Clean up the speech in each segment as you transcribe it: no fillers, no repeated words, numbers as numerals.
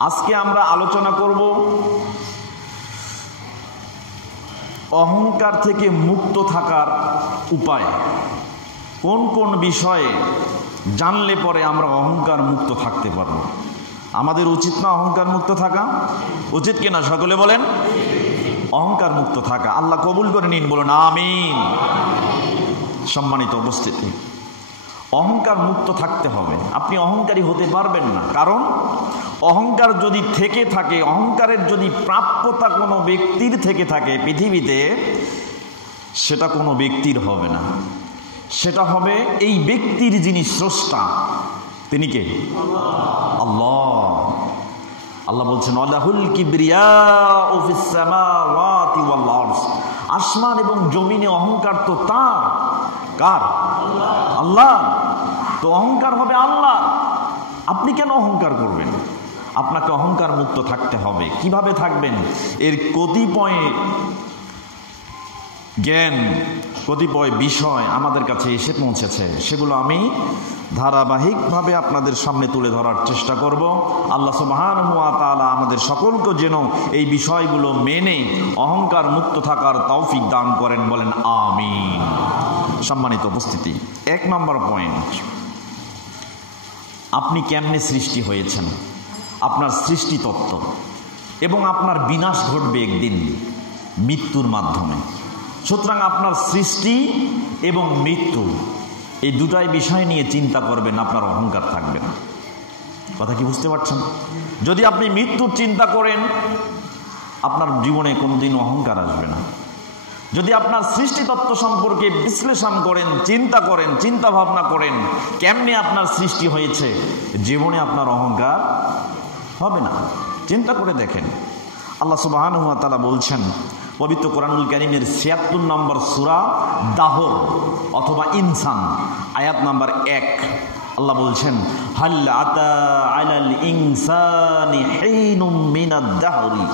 আজকে আমরা আলোচনা করব অহংকার থেকে মুক্ত থাকার উপায়। কোন কোন বিষয়ে জানলে পরে আমরা অহংকার মুক্ত থাকতে পারবো। আমাদের উচিত না অহংকার মুক্ত থাকা? উচিত কিনা সকলে বলেন? অহংকার মুক্ত থাকা আল্লাহ কবুল করে নিন, বলুন আমিন। সম্মানিত উপস্থিতি, অহংকার মুক্ত থাকতে হবে। আপনি অহংকারী হতে পারবেন না, কারণ অহংকার যদি থেকে থাকে, অহংকারের যদি প্রাপ্যতা কোনো ব্যক্তির থেকে থাকে পৃথিবীতে, সেটা কোনো ব্যক্তির হবে না, সেটা হবে এই ব্যক্তির যিনি স্রষ্টা, তিনি কে? আল্লাহ। আল্লাহ বলছেন আল্লাহুল কিবরিয়াউ ফিস সামাওয়াতি ওয়াল আরদ, আসমান এবং জমিনে অহংকার তো তার। কার? আল্লাহ। তো অহংকার হবে আল্লাহ। আপনি কেন অহংকার করবেন? আপনাকে অহংকার মুক্ত থাকতে হবে। কিভাবে থাকবেন? এর কতিপয় জ্ঞান, কতিপয় বিষয় আমাদের কাছে এসে পৌঁছেছে, সেগুলো আমি ধারাবাহিকভাবে আপনাদের সামনে তুলে ধরার চেষ্টা করব। আল্লাহ সুবহানাহু ওয়া তাআলা আমাদের সকলকে যেন এই বিষয়গুলো মেনে অহংকার মুক্ত থাকার তৌফিক দান করেন, বলেন আমিন। সম্মানিত উপস্থিতি, 1 নম্বর পয়েন্ট, আপনি কেমনে সৃষ্টি হয়েছেন, আপনার সৃষ্টি তত্ত্ব, এবং আপনার বিনাশ ঘটবে একদিন মৃত্যুর মাধ্যমে। সুতরাং আপনার সৃষ্টি এবং মৃত্যু, এই দুটাই বিষয় নিয়ে চিন্তা করবেন, আপনার অহংকার থাকবে না। কথা কি বুঝতে পারছেন? যদি আপনি মৃত্যুর চিন্তা করেন, আপনার জীবনে কোনোদিন অহংকার আসবে না। যদি আপনার সৃষ্টিতত্ত্ব সম্পর্কে বিশ্লেষণ করেন, চিন্তা করেন, চিন্তা ভাবনা করেন কেমনে আপনার সৃষ্টি হয়েছে, জীবনে আপনার অহংকার হবে না। চিন্তা করে দেখেন। আল্লাহ সুবহানাহু ওয়া তাআলা বলছেন পবিত্র কোরআনুল কারীমের ৭৬ নম্বর সূরা দাহর অথবা ইনসান, আয়াত নাম্বার 1, আল্লাহ বলছেন হাল আতা আলাল ইনসানি হিনুম মিনাদ দাহরি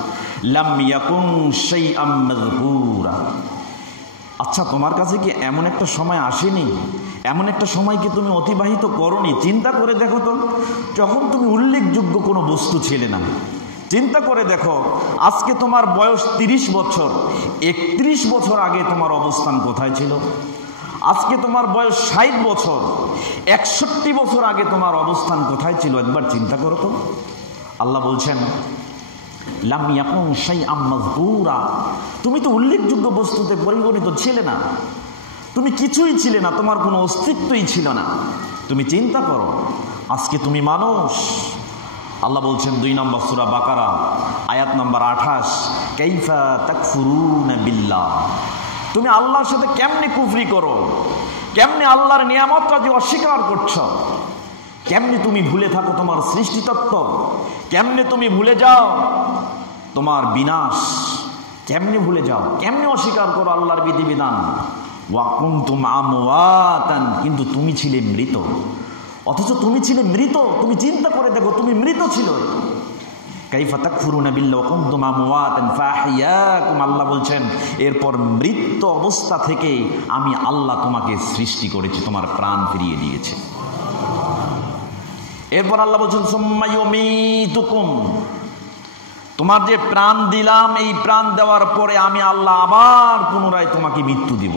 লাম ইয়াকুন শাইআম মাযকুরা। আচ্ছা, তোমার কাছে কি এমন একটা সময় আসেনি, এমন একটা সময় কি তুমি অতিবাহিত করনি? চিন্তা করে দেখো তো, যখন তুমি উল্লেখযোগ্য কোনো বস্তু ছিলে না। চিন্তা করে দেখো, আজকে তোমার বয়স 30 বছর, 31 বছর আগে তোমার অবস্থান কোথায় ছিল? আজকে তোমার বয়স 60 বছর, 61 বছর আগে তোমার অবস্থান কোথায় ছিল? একবার চিন্তা করো তো। আল্লাহ বলছেন লাম ইয়াকুন শাইআম মাযকুরা, তুমি তো উল্লেখযোগ্য বস্তুতে পরিগণিত ছিলে না, তুমি কিছুই ছিলে না, তোমার কোনো অস্তিত্বই ছিল না। তুমি চিন্তা করো, আজকে তুমি মানুষ। আল্লাহ বলছেন 2 নম্বর সূরা বাকারা, আয়াত নাম্বার 28, কাইফা তাকফুরুনা বিল্লাহ, তুমি আল্লাহর সাথে কেমনে কুফরি করো, কেমনে আল্লাহর নিয়ামতটা যে অস্বীকার করছো, কেমনে তুমি ভুলে থাকো তোমার সৃষ্টিতত্ত্ব, কেমনে তুমি ভুলে যাও তোমার বিনাশ, কেমনে ভুলে যাও, কেমনে অস্বীকার করো আল্লাহর বিধিবিধান। ওয়া কুনতুম আমওয়াতান, কিন্তু তুমি ছিলে মৃত। অথচ তুমি ছিলে মৃত। তুমি চিন্তা করে দেখো, তুমি মৃত ছিল। কাইফা তাকফুরুনা বিল্লাহি ওয়া কুনতুম আমওয়াতান ফাহিয়াকুম, আল্লাহ বলছেন এরপর মৃত অবস্থা থেকে আমি আল্লাহ তোমাকে সৃষ্টি করেছি, তোমার প্রাণ ফিরিয়ে দিয়েছি। এরপর আল্লাহ বলছেন সুম্মা ইউমীতুকুম, তোমার যে প্রাণ দিলাম, এই প্রাণ দেওয়ার পরে আমি আল্লাহ আবার পুনরায় তোমাকে মৃত্যু দিব।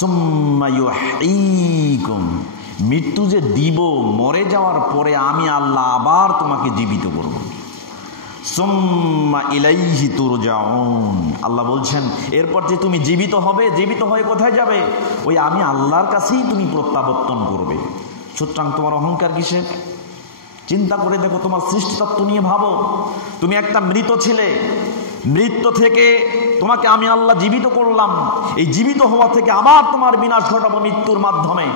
সুম্মা ইউহয়ীকুম, মৃত্যু যে দিব, মরে যাওয়ার পরে আমি আল্লাহ আবার তোমাকে জীবিত করব। সুম্মা ইলাইহি তুরজাউন, আল্লাহ বলছেন এরপর যে তুমি জীবিত হবে, জীবিত হয়ে কোথায় যাবে? ওই আমি আল্লাহর কাছেই তুমি প্রত্যাবর্তন করবে। সুতরাং তোমার অহংকার কিসের? চিন্তা করে দেখো, তোমার সৃষ্টিতত্ত্ব নিয়ে ভাবো। তুমি একটা মৃত ছিলে, মৃত্যু থেকে তোমাকে আমি আল্লাহ জীবিত করলাম। এই জীবিত হওয়া থেকে আবার তোমার বিনাশ ঘটাবো মৃত্যুর মাধ্যমে।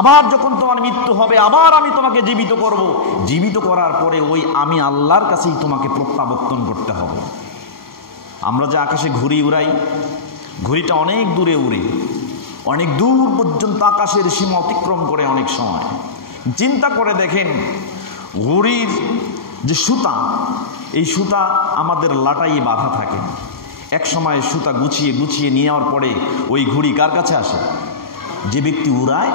আবার যখন তোমার মৃত্যু হবে, আবার আমি তোমাকে জীবিত করব। জীবিত করার পরে ওই আমি আল্লাহর কাছেই তোমাকে প্রত্যাবর্তন করতে হবে। আমরা যে আকাশে ঘুড়ি উড়াই, ঘুড়িটা অনেক দূরে উড়ে, অনেক দূর পর্যন্ত আকাশের সীমা অতিক্রম করে অনেক সময়। চিন্তা করে দেখেন, ঘুড়ির যে সুতা, এই সুতা আমাদের লাটাইয়ে বাঁধা থাকে। এক সময় সুতা গুছিয়ে গুছিয়ে নিয়ে যাওয়ার পরে ওই ঘুড়ি কার কাছে আসে? যে ব্যক্তি উড়ায়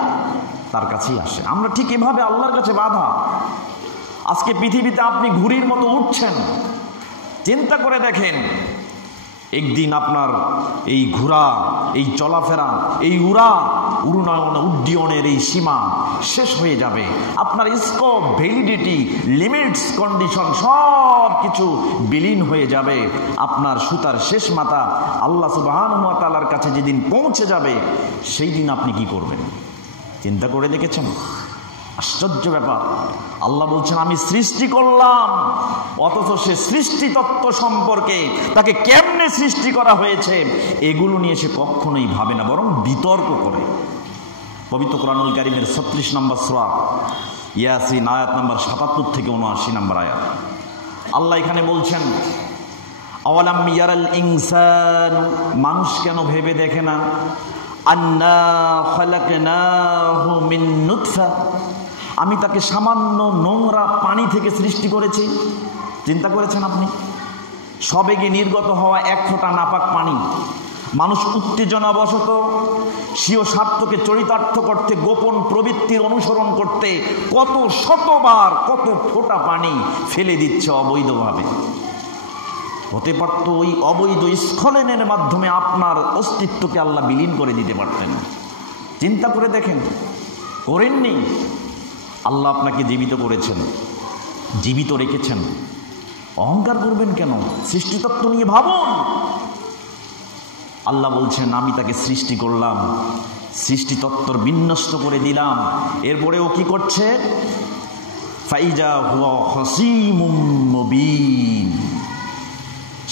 তার কাছেই আসে। আমরা ঠিক এভাবে আল্লাহর কাছে বাঁধা। আজকে পৃথিবীতে আপনি ঘুড়ির মতো উঠছেন। চিন্তা করে দেখেন, একদিন আপনার এই ঘোরা, এই চলাফেরা, এই উড্ডয়নের এই সীমা শেষ হয়ে যাবে। আপনার স্কোপ, ভ্যালিডিটি, লিমিটস, কন্ডিশন সব কিছু বিলীন হয়ে যাবে। আপনার সুতার শেষ মাথা আল্লাহ সুবহানাহু ওয়া তাআলার কাছে যেদিন পৌঁছে যাবে, সেই দিন আপনি কি করবেন? চিন্তা করে দেখেছেন? আশ্চর্য ব্যাপার। আল্লাহ বলছেন আমি সৃষ্টি করলাম, অথচ সে সৃষ্টি তত্ত্ব সম্পর্কে, তাকে কেমনে সৃষ্টি করা হয়েছে এগুলো নিয়ে সে কখনোই ভাবে না, বরং বিতর্ক করে। পবিত্র কোরআনুল কারীমের ৩৬ নম্বর সূরা ইয়াসিন আয়াত নম্বর ৭৭ থেকে ৭৯ নম্বর আয়াত আল্লাহ এখানে বলছেন, আওয়ালাম ইয়ারাল ইনসান, মানুষ কেন ভেবে দেখে না, আন্না খালাকনাহু মিন নুতফা, আমি তাকে সামান্য নোংরা পানি থেকে সৃষ্টি করেছি। চিন্তা করেছেন আপনি? সবেগে নির্গত হওয়া এক ফোঁটা নাপাক পানি, মানুষ উত্তেজনাবশত স্বীয় স্বার্থকে চরিতার্থ করতে, গোপন প্রবৃত্তির অনুসরণ করতে কত শতবার কত ফোঁটা পানি ফেলে দিচ্ছে অবৈধভাবে। হতে পারত ওই অবৈধ স্খলনের মাধ্যমে আপনার অস্তিত্বকে আল্লাহ বিলীন করে দিতে পারতেন। চিন্তা করে দেখেন, করেননি। আল্লাহ আপনাকে জীবিত করেছেন, জীবিত রেখেছেন, অহংকার করবেন কেন? সৃষ্টিতত্ত্ব নিয়ে ভাবুন। আল্লাহ বলছেন আমি তাকে সৃষ্টি করলাম, সৃষ্টিতত্ত্বর বিন্যস্ত করে দিলাম। এরপরেও কি করছে? ফাইজা হুয়া খসিমুম মুবিন,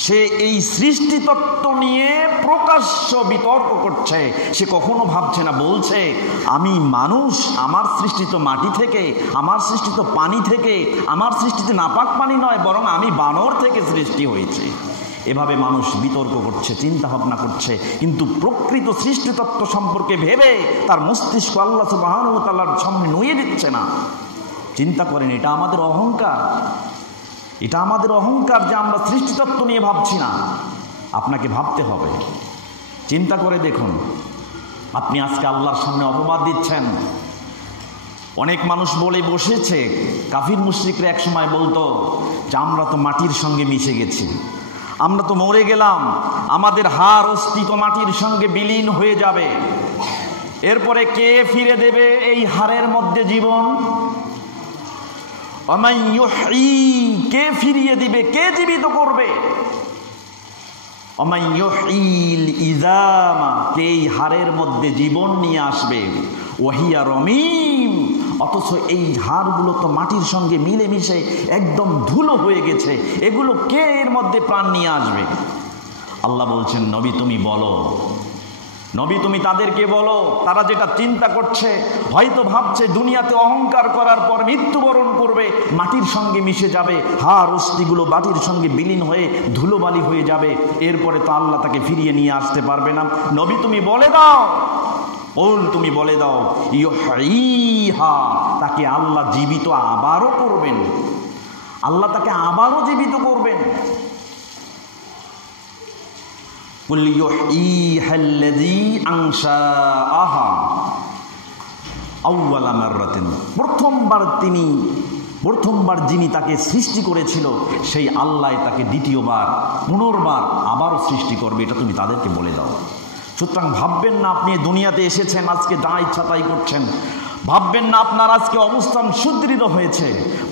সে এই সৃষ্টিতত্ত্ব নিয়ে প্রকাশ্য বিতর্ক করছে। সে কখনো ভাবছে না, বলছে আমি মানুষ, আমার সৃষ্টিত মাটি থেকে, আমার সৃষ্টিত পানি থেকে, আমার সৃষ্টিতে নাপাক পানি নয়, বরং আমি বানর থেকে সৃষ্টি হয়েছে। এভাবে মানুষ বিতর্ক করছে, চিন্তা ভাবনা করছে, কিন্তু প্রকৃত সৃষ্টিতত্ত্ব সম্পর্কে ভেবে তার মস্তিষ্ক আল্লাহ সুবহানাহু ওয়া তাআলার সামনে নুয়ে দিচ্ছে না। চিন্তা করেন, এটা আমাদের অহংকার। এটা আমাদের অহংকার যে আমরা সৃষ্টিতত্ত্ব নিয়ে ভাবছি না। আপনাকে ভাবতে হবে। চিন্তা করে দেখুন, আপনি আজকে আল্লাহর সামনে অপবাদ দিচ্ছেন। অনেক মানুষ বলে বসেছে, কাফির মুশরিকরা এক সময় বলতো যে আমরা তো মাটির সঙ্গে মিশে গেছি, আমরা তো মরে গেলাম, আমাদের হাড় অস্তিত্ব মাটির সঙ্গে বিলীন হয়ে যাবে। এরপরে কে ফিরে দেবে এই হাড়ের মধ্যে জীবন? কে ফিরিয়ে দিবে, কে জীবিত করবে? কে এই হাড়ের মধ্যে জীবন নিয়ে আসবে? ওয়াহিয়া রমিম, অথচ এই হাড়গুলো তো মাটির সঙ্গে মিলেমিশে একদম ধুলো হয়ে গেছে, এগুলো কে এর মধ্যে প্রাণ নিয়ে আসবে? আল্লাহ বলছেন নবী তুমি বলো, নবী তুমি তাদেরকে বলো। তারা যেটা চিন্তা করছে, হয়তো ভাবছে দুনিয়াতে অহংকার করার পর মৃত্যুবরণ করবে, মাটির সঙ্গে মিশে যাবে, হাড় অস্থিগুলো মাটির সঙ্গে বিলীন হয়ে ধুলোবালি হয়ে যাবে, এরপরে তো আল্লাহ তাকে ফিরিয়ে নিয়ে আসতে পারবে না। নবী তুমি বলে দাও, তুমি বলে দাও ইউহয়িহা, তাকে আল্লাহ জীবিত আবারও করবেন, আল্লাহ তাকে আবারও জীবিত করবেন। প্রথমবার যিনি তাকে সৃষ্টি করেছিল সেই আল্লাহ তাকে দ্বিতীয়বার পুনর্বার আবারও সৃষ্টি করবে, এটা তুমি তাদেরকে বলে দাও। সুতরাং ভাববেন না আপনি দুনিয়াতে এসেছেন আজকে যা ইচ্ছা তাই করছেন, ভাববেন না আপনার আজকে অবস্থান সুদৃঢ় হয়েছে,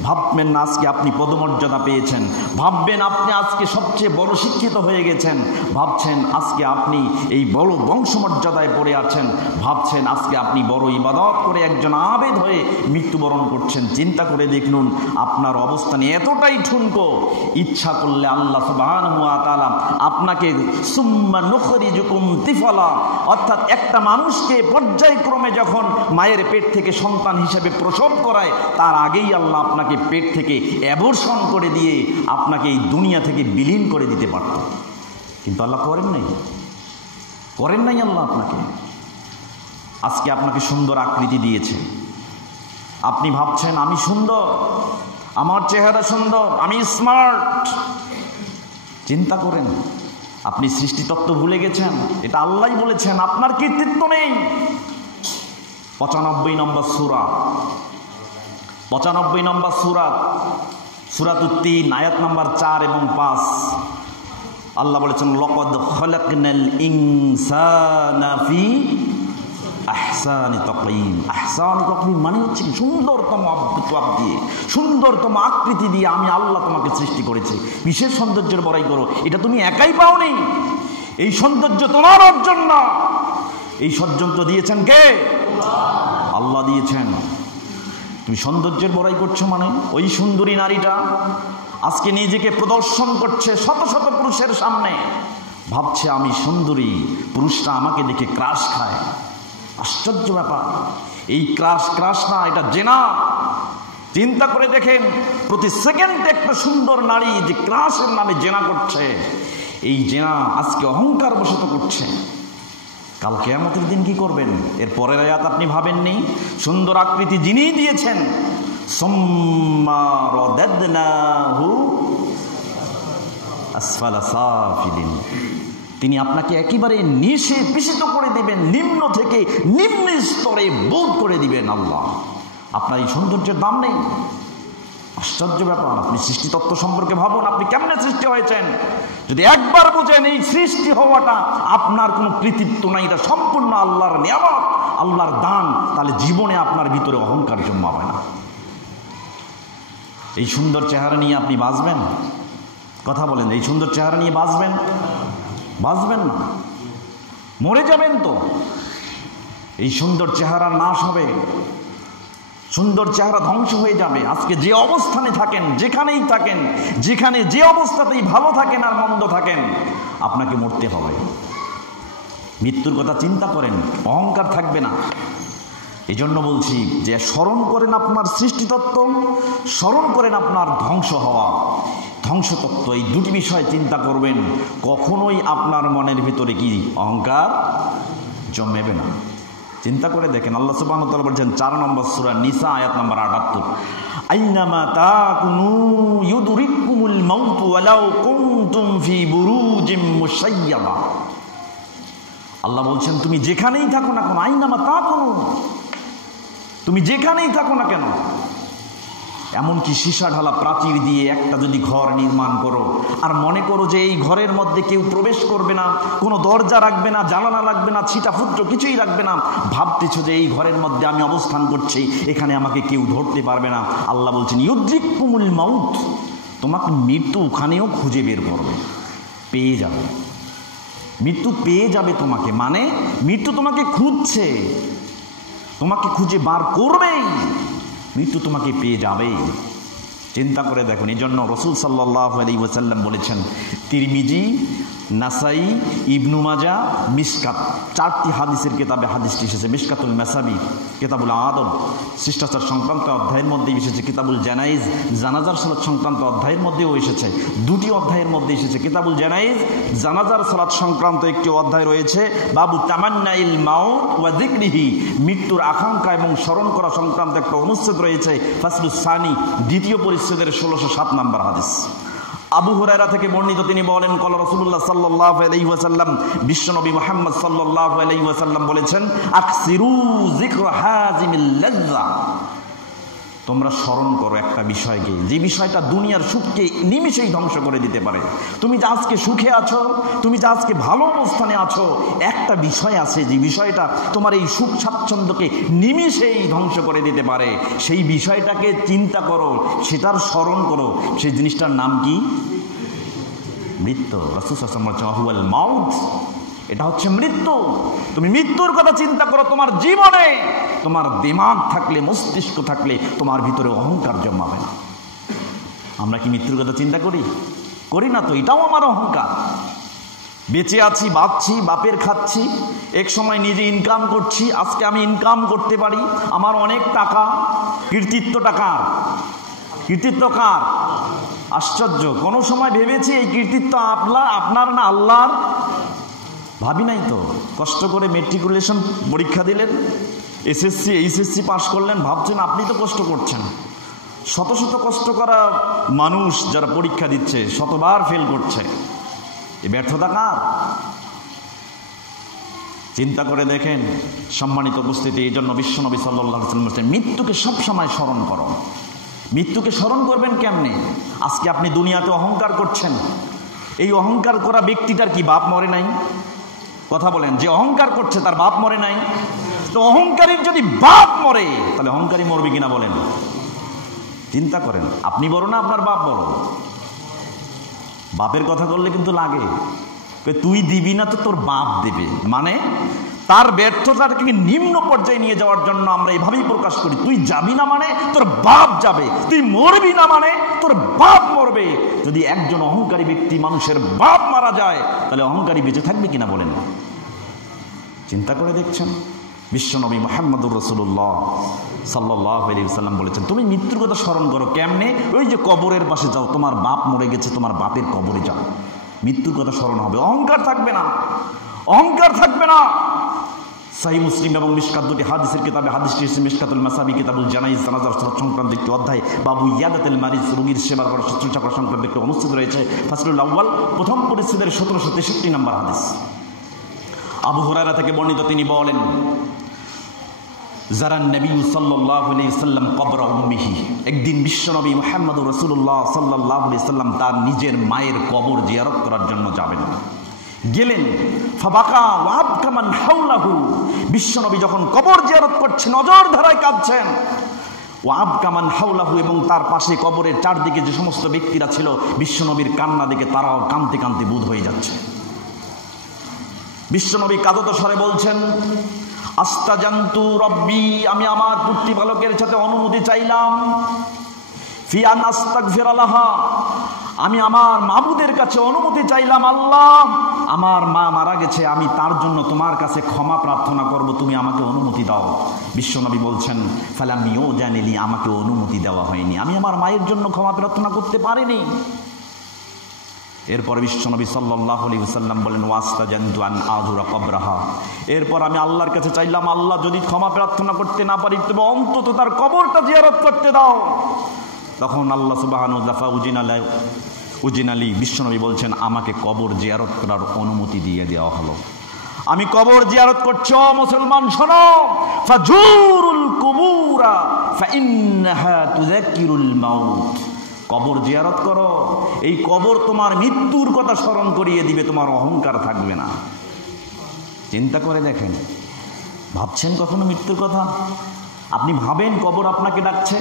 ভাববেন না আজকে আপনি পদমর্যাদা পেয়েছেন, ভাববেন আপনি আজকে সবচেয়ে বড় শিক্ষিত হয়ে গেছেন, ভাবছেন আজকে আপনি এই বড় বংশমর্যাদায় পড়ে আছেন, ভাবছেন আজকে আপনি বড় ইবাদত করে একজন আবেদ হয়ে মৃত্যুবরণ করছেন। চিন্তা করে দেখুন আপনার অবস্থান এতটাই ঠুনকো, ইচ্ছা করলে আল্লাহ সুবহানাহু ওয়া তাআলা আপনাকে সুম্মা নুখরিজুকুম তিফলা, অর্থাৎ একটা মানুষকে পর্যায়ক্রমে যখন মায়ের পেট থেকে সন্তান হিসেবে প্রসব করায়, তার আগেই আল্লাহ আপনাকে পেট থেকে অ্যাবর্শন করে দিয়ে আপনাকে এই দুনিয়া থেকে বিলীন করে দিতে পারত, কিন্তু আল্লাহ করেন নাই, করেন নাই আল্লাহ আপনাকে। আজকে আপনাকে সুন্দর আকৃতি দিয়েছে, আপনি ভাবছেন আমি সুন্দর, আমার চেহারা সুন্দর, আমি স্মার্ট। চিন্তা করেন, আপনি সৃষ্টিতত্ত্ব ভুলে গেছেন, এটা আল্লাহই বলেছেন, আপনার কৃতিত্ব নেই। 95 নম্বর সূরা 95 নম্বর সূরাতুত তিন আয়াত নম্বর 4 এবং 5 আল্লাহ বলেছেন লাকাদ খালাকনাল ইনসানা ফি আহসানি তাকওয়িম। আহসানি তাকওয়িম মানে হচ্ছে সুন্দরতম আবৃত দিয়ে, সুন্দরতম আকৃতি দিয়ে আমি আল্লাহ তোমাকে সৃষ্টি করেছি। বিশেষ সৌন্দর্যের বড়াই করো, এটা তুমি একাই পাওনি। এই সৌন্দর্য তোমার অর্জন না, এই সৌন্দর্য দিয়েছেন কে? আল্লাহ দিয়েছেন। তুমি সৌন্দর্যের বড়াই করছো মানে ওই সুন্দরী নারীটা আজকে নিজেকে প্রদর্শন করছে শত শত পুরুষের সামনে, ভাবছে আমি সুন্দরী, পুরুষটা আমাকে দেখে ক্রাশ খায়। আশ্চর্য ব্যাপার। এই ক্রাশ না, এটা জেনা। চিন্তা করে দেখেন, প্রতি সেকেন্ডে একটা সুন্দর নারী যে ক্রাশের নামে জেনা করছে, এই জেনা আজকে অহংকার বশত করছে। কাল কিয়ামতের দিন কি করবেন? এর পরের আয়াত আপনি ভাবেননি? সুন্দর আকৃতি যিনি দিয়েছেন, সুম্মা রাদাদনাহু আসফালা সাফিলিন, তিনি আপনাকে একেবারে নিচে পিষিত করে দিবেন, নিম্ন থেকে নিম্ন স্তরে বোধ করে দিবেন আল্লাহ। আপনার এই সৌন্দর্যের দাম নেই। আশ্চর্য ব্যাপার। আপনি সৃষ্টিতত্ত্ব সম্পর্কে ভাবুন, আপনি কেমনে সৃষ্টি হয়েছেন। যদি একবার বোঝেন এই সৃষ্টি হওয়াটা আপনার কোনো কৃতিত্ব নাই, এটা সম্পূর্ণ আল্লাহর নিয়ামত, আল্লাহর দান, তাহলে জীবনে আপনার ভিতরে অহংকার জন্মাবে না। এই সুন্দর চেহারা নিয়ে আপনি বাঁচবেন? কথা বলেন, এই সুন্দর চেহারা নিয়ে বাঁচবেন? বাঁচবেন না, মরে যাবেন তো। এই সুন্দর চেহারা নাশ হবে, সুন্দর চেহারা ধ্বংস হয়ে যাবে। আজকে যে অবস্থানে থাকেন, যেখানেই থাকেন, যেখানে যে অবস্থাতেই ভালো থাকেন আর মন্দ থাকেন, আপনাকে মরতে হবে। মৃত্যুর কথা চিন্তা করেন, অহংকার থাকবে না। এই জন্য বলছি যে স্মরণ করেন আপনার সৃষ্টিতত্ত্ব, স্মরণ করেন আপনার ধ্বংস হওয়া, ধ্বংসতত্ত্ব। এই দুটি বিষয় চিন্তা করবেন, কখনোই আপনার মনের ভিতরে কি অহংকার জন্মেবে না। চিন্তা করে দেখেন, আল্লাহ সুবহানাহু ওয়া তাআলা বলেছেন 4 নম্বর সূরা নিসা আয়াত নম্বর 78, আইনামা তাকুনু ইউদরিকুমুল মাউত ওয়ালাউ কুনতুম ফি বুরুজিম মুশাইয়াবা। আল্লাহ বলছেন তুমি যেখানেই থাকো না কেন, আইনামা তাকুনু, তুমি যেখানেই থাকো না কেন, এমনকি সীসা ঢালা প্রাচীর দিয়ে একটা যদি ঘর নির্মাণ করো আর মনে করো যে এই ঘরের মধ্যে কেউ প্রবেশ করবে না, কোনো দরজা রাখবে না, জানালা লাগবে না, ছিটাফুট্র কিছুই রাখবে না, ভাবতেছো যে এই ঘরের মধ্যে আমি অবস্থান করছি, এখানে আমাকে কেউ ধরতে পারবে না। আল্লাহ বলছেন ইউদ্রিকুমুল মাউত, তোমাকে মৃত্যু ওখানেও খুঁজে বের করবে, পেয়ে যাবে। মৃত্যু পেয়ে যাবে তোমাকে, মানে মৃত্যু তোমাকে খুঁজছে, তোমাকে খুঁজে বার করবেই, মৃত্যু তোমাকে পেয়ে যাবেই। চিন্তা করে দেখুন। এই জন্য রাসূল সাল্লাল্লাহু আলাইহি ওয়াসাল্লাম বলেছেন, তিরমিজি, নাসাই, ইবনু মাজাহ, মিশকাত, 4টি হাদিসের কিতাবে হাদিসটি এসেছে। মিশকাতুল মাসাবি, কিতাবুল আদব, শিষ্টাচার সংক্রান্ত অধ্যায়ের মধ্যেই এসেছে। কিতাবুল জানাইজ, জানাজার সালাত সংক্রান্ত অধ্যায়ের মধ্যেও এসেছে। 2টি অধ্যায়ের মধ্যে এসেছে। কিতাবুল জানাইজ, জানাজার সালাত সংক্রান্ত একটি অধ্যায় রয়েছে, বাবু তামান্নাইল মাউত ওয়া যিকরিহি, মৃত্যুর আকাঙ্ক্ষা এবং স্মরণ করা সংক্রান্ত একটা অনুচ্ছেদ রয়েছে। ফাসলুস সানি, 2য় পরিচ্ছেদের 1607 নম্বর হাদিস। আবু হুরায়রা থেকে বর্ণিত, তিনি বলেন, ক্বালা রাসূলুল্লাহ সাল্লাল্লাহু আলাইহি ওয়াসাল্লাম, বিশ্বনবী মুহাম্মদ সাল্লাল্লাহু আলাইহি ওয়াসাল্লাম বলেছেন, আকসিরু যিকরা হাযিমিল লাযযা, তোমরা স্মরণ করো একটা বিষয়কে, যে বিষয়টা দুনিয়ার সুখকে নিমিষেই ধ্বংস করে দিতে পারে। তুমি যে আজকে সুখে আছো, তুমি যে আজকে ভালো অবস্থানে আছো, একটা বিষয় আছে যে বিষয়টা তোমার এই সুখ স্বাচ্ছন্দ্যকে নিমিষেই ধ্বংস করে দিতে পারে। সেই বিষয়টাকে চিন্তা করো, সেটার স্মরণ করো। সেই জিনিসটার নাম কি? মৃত্যু। রাসূল সাল্লাল্লাহু আলাইহি ওয়াসাল্লাম হুয়াল মাউত, এটা হচ্ছে মৃত্যু। তুমি মৃত্যুর কথা চিন্তা করো। তোমার জীবনে তোমার দিমাগ থাকলে, মস্তিষ্ক থাকলে তোমার ভিতরে অহংকার জন্মাবে না। আমরা কি মৃত্যুর কথা চিন্তা করি? করি না তো। এটাও আমার অহংকার। বেঁচে আছি, বাঁচছি, বাপের খাচ্ছি, এক সময় নিজে ইনকাম করছি, আজকে আমি ইনকাম করতে পারি, আমার অনেক টাকা, কীর্তিত্বটা কার? কীর্তিত্ব কার? আশ্চর্য। কোনো সময় ভেবেছি এই কীর্তিত্ব আপনার না আল্লাহর? ভাবি নাই তো। কষ্ট করে মেট্রিকুলেশন পরীক্ষা দিলেন, এসএসসি এইচএসসি পাশ করলেন, ভাবছেন আপনি তো কষ্ট করছেন। শত শত কষ্ট করা মানুষ যারা পরীক্ষা দিচ্ছে শতবার ফেল করছে, এই ব্যর্থতা কার? চিন্তা করে দেখেন সম্মানিত উপস্থিতি। এই জন্য বিশ্বনবী সাল্লাল্লাহু আলাইহি ওয়াসাল্লাম বলেছেন, মৃত্যুকে সবসময় স্মরণ করো। মৃত্যুকে স্মরণ করবেন কেমনে? আজকে আপনি দুনিয়াতে অহংকার করছেন, এই অহংকার করা ব্যক্তিটার কি বাপ মরে নাই? কথা বলেন, যে অহংকার করছে তার বাপ মরে নাই? তো অহংকারীর যদি বাপ মরে তাহলে অহংকারী মরবে কিনা বলেন? চিন্তা করেন, আপনি বড় না আপনার বাপ বড়? বাপের কথা বললে কিন্তু লাগে, তুই দিবি না তো তোর বাপ দেবে, মানে তার ব্যর্থতাকে নিম্ন পর্যায়ে নিয়ে যাওয়ার জন্য আমরা এভাবেই প্রকাশ করি, তুই যাবি না মানে তোর বাপ যাবে, তুই মরবি না মানে তোর বাপ মরবে। যদি একজন অহংকারী ব্যক্তি মানুষের বাপ মারা যায় তাহলে অহংকারী বেঁচে থাকবে কিনা বলেন? চিন্তা করে দেখছেন। বিশ্বনবী মুহাম্মদুর রাসূলুল্লাহ সাল্লাল্লাহু আলাইহি ওয়াসাল্লাম বলেছেন, তুমি মৃত্যুর কথা স্মরণ করো কেমনে? ওই যে কবরের পাশে যাও, তোমার বাপ মরে গেছে, তোমার বাপের কবরে যাও, মৃত্যুর কথা স্মরণ হবে, অহংকার থাকবে না, অহংকার থাকবে না। সহিহ মুসলিম এবং মিশকাত দুটি হাদিসের কিতাবে হাদিসটি এসেছে, মিশকাতুল মাসাবি কিতাবুল জানাইজ জানাজার সংক্রান্ত একটি অধ্যায়, বাবু ইয়াদাতুল মারিজ, রোগীর সেবা করা শুশ্রূষা করা সংক্রান্ত একটি অনুচ্ছেদ রয়েছে, ফাসলুল আউয়াল, প্রথম পরিচ্ছেদের 1763 নম্বর হাদিস। আবু হুরায়রা থেকে বর্ণিত, তিনি বলেন, যারা নবী সাল্লাল্লাহু আলাইহি ওয়াসাল্লাম কবর উম্মিহি, একদিন বিশ্বনবী মুহাম্মদুর রাসূলুল্লাহ সাল্লাল্লাহু আলাইহি ওয়াসাল্লাম তার নিজের মায়ের কবর জিয়ারত করার জন্য যাবেন, গেলেন। ফাবাকা ওয়াবকা মান হাওলাহু, বিশ্বনবী যখন কবর জিয়ারত করছেন নজর ধারায় কাঁদছেন, ওয়াবকা মান হাওলাহু, এবং তার পাশে কবরের চারদিকে যে সমস্ত ব্যক্তিরা ছিল বিশ্বনবীর কান্না দেখে তারাও কাঁদতে কাঁদতে বুঁদ হয়ে যাচ্ছে। বিশ্বনবী কাঁদত স্বরে বলছেন, আস্তাজান্তু রব্বি, আমি আমার প্রতিপালকের সাথে অনুমতি চাইলাম, ফিয়ান আস্তাগফির লাহা, আমি আমার মাবুদের কাছে অনুমতি চাইলাম, আল্লাহ আমার মা মারা গেছে, আমি তার জন্য তোমার কাছে ক্ষমা প্রার্থনা করব, তুমি আমাকে অনুমতি দাও। বিশ্বনবী বলছেন, ফালাম ইউজানিলি, আমাকে অনুমতি দেওয়া হয়নি, আমি আমার মায়ের জন্য ক্ষমা প্রার্থনা করতে পারিনি। এরপর বিশ্বনবী সাল্লাল্লাহু আলাইহি ওয়াসাল্লাম বলেন, ওয়াস্তাজানতু আন আযুরা কবরাহা, এরপর আমি আল্লাহর কাছে চাইলাম, আল্লাহ যদি ক্ষমা প্রার্থনা করতে না পারি তবে অন্তত তার কবরটা জিয়ারত করতে দাও। তখন আল্লাহ সুবহানাহু ওয়া তাআলা উজিনালি, বিশ্বনবী বলছেন, আমাকে কবর জিয়ারত করার অনুমতি দিয়ে দেওয়া হলো। আমি কবর জিয়ারত করছি, মুসলমান শোনো, ফাজুরুল কুবুরা ফাইন্নাহা তুযাক্কিরুল মাউত, কবর জিয়ারত করো, এই কবর তোমার মৃত্যুর কথা স্মরণ করিয়ে দিবে, তোমার অহংকার থাকবে না। চিন্তা করে দেখেন, ভাবছেন কখনো মৃত্যুর কথা? আপনি ভাবেন কবর আপনাকে ডাকছে?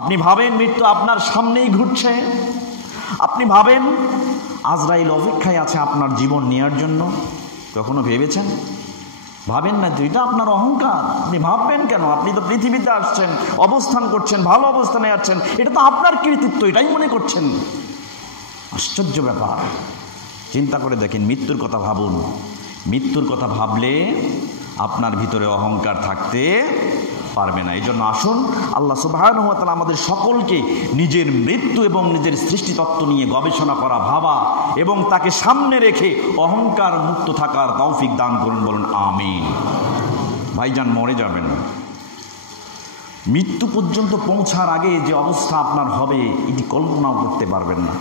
আপনি ভাবেন মৃত্যু আপনার সামনেই ঘুরছে? আপনি ভাবেন আজরাইল অপেক্ষায় আছে আপনার জীবন নেওয়ার জন্য? কখনো ভেবেছেন? ভাবেন না তো, এটা আপনার অহংকার। আপনি ভাববেন কেন? আপনি তো পৃথিবীতে আসছেন, অবস্থান করছেন, ভালো অবস্থানে আছেন, এটা তো আপনার কৃতিত্ব, এটাই মনে করছেন। আশ্চর্য ব্যাপার। চিন্তা করে দেখেন, মৃত্যুর কথা ভাবুন, মৃত্যুর কথা ভাবলে আপনার ভিতরে অহংকার থাকতে পারবে না। এই জন্য আসুন, আল্লাহ সুবহানাহু ওয়া তাআলা আমাদের সকলকে নিজের মৃত্যু এবং নিজের সৃষ্টিতত্ত্ব নিয়ে গবেষণা করা, ভাবা এবং তাকে সামনে রেখে অহংকার মুক্ত থাকার তৌফিক দান করুন, বলুন আমিন। ভাইজান, মরে যাবেন, মৃত্যু পর্যন্ত পৌঁছার আগে যে অবস্থা আপনার হবে এটি কল্পনাও করতে পারবেন না।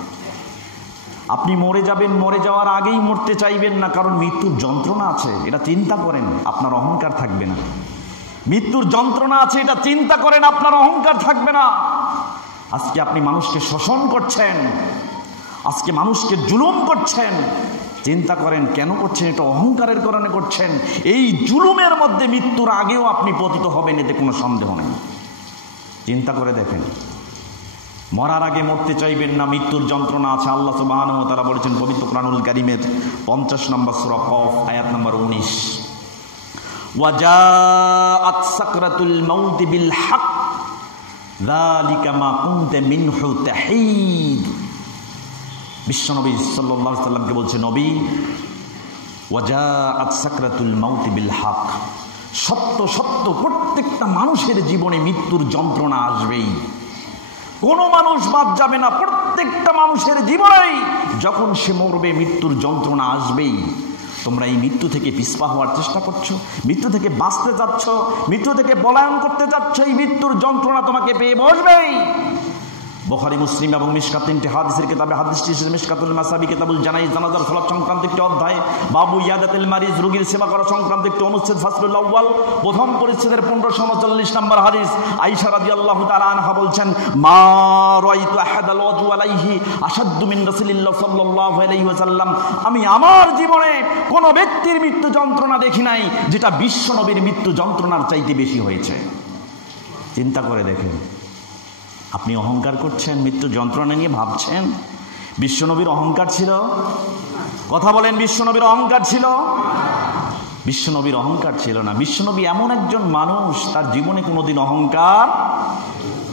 আপনি মরে যাবেন, মরে যাওয়ার আগেই মরতে চাইবেন না, কারণ মৃত্যুর যন্ত্রণা আছে, এটা চিন্তা করেন, আপনার অহংকার থাকবে না। মৃত্যুর যন্ত্রণা আছে, এটা চিন্তা করেন, আপনার অহংকার থাকবে না। আজকে আপনি মানুষকে শোষণ করছেন, আজকে মানুষকে জুলুম করছেন, চিন্তা করেন কেন করছেন? এটা অহংকারের কারণে করছেন। এই জুলুমের মধ্যে মৃত্যুর আগেও আপনি পতিত হবেন, এতে কোনো সন্দেহ নেই। চিন্তা করে দেখেন, মরার আগে মরতে চাইবেন না, মৃত্যুর যন্ত্রণা আছে। আল্লাহ সুবহানাহু ওয়া তাআলা বলেছেন পবিত্র কুরআনুল কারীমের 50 নম্বর সূরা কফ আয়াত নম্বর 19, ওয়াজাআত সাকরাতুল মাউত বিল হক যালিকা মা কুনতা মিনহু তাহিদ। বিশ্বনবী সাল্লাল্লাহু আলাইহি ওয়াসাল্লামকে বলছে, নবী, ওয়াজাআত সাকরাতুল মাউত বিল হক, সত্য সত্য প্রত্যেকটা মানুষের জীবনে মৃত্যুর যন্ত্রণা আসবেই, কোনো মানুষ বাদ যাবে না। প্রত্যেকটা মানুষের জীবনেই যখন সে মরবে মৃত্যুর যন্ত্রণা আসবেই। তোমরা এই মৃত্যু থেকে পিছপা হওয়ার চেষ্টা করছো, মৃত্যু থেকে বাঁচতে যাচ্ছ, মৃত্যু থেকে পলায়ন করতে যাচ্ছ, এই মৃত্যুর যন্ত্রণা তোমাকে পেয়ে বসবেই। বুখারী, মুসলিম এবং মিশকাত তিনটি হাদিসের কিতাবে হাদিসটি এসেছে মিশকাতুল মাসাবি কিতাবুল জানাইজ জানাজার সালাত সংক্রান্ত একটি অধ্যায়, বাবু ইয়াদাতিল মারিজ রোগীর সেবা করা সংক্রান্ত একটি অনুচ্ছেদ, ফাসলুল আউয়াল প্রথম পরিচ্ছেদের 1539 নম্বর হাদিস। আয়েশা রাদিয়াল্লাহু তাআলা আনহা বলছেন, মা রাআইতু আহাদাল ওয়াজু আলাইহি আশাদ্দু মিন রাসূলিল্লাহ সাল্লাল্লাহু আলাইহি ওয়াসাল্লাম, আমি আমার জীবনে কোনো ব্যক্তির মৃত্যু যন্ত্রণা দেখি নাই যেটা বিশ্ব নবীর মৃত্যু যন্ত্রণার চাইতে বেশি হয়েছে। চিন্তা করে দেখেন, আপনি অহংকার করছেন, মৃত্যু যন্ত্রণা নিয়ে ভাবছেন। বিশ্বনবীর অহংকার ছিল? কথা বলেন, বিশ্বনবীর অহংকার ছিল? বিশ্বনবীর অহংকার ছিল না। বিশ্বনবী এমন একজন মানুষ, তার জীবনে কোনোদিন অহংকার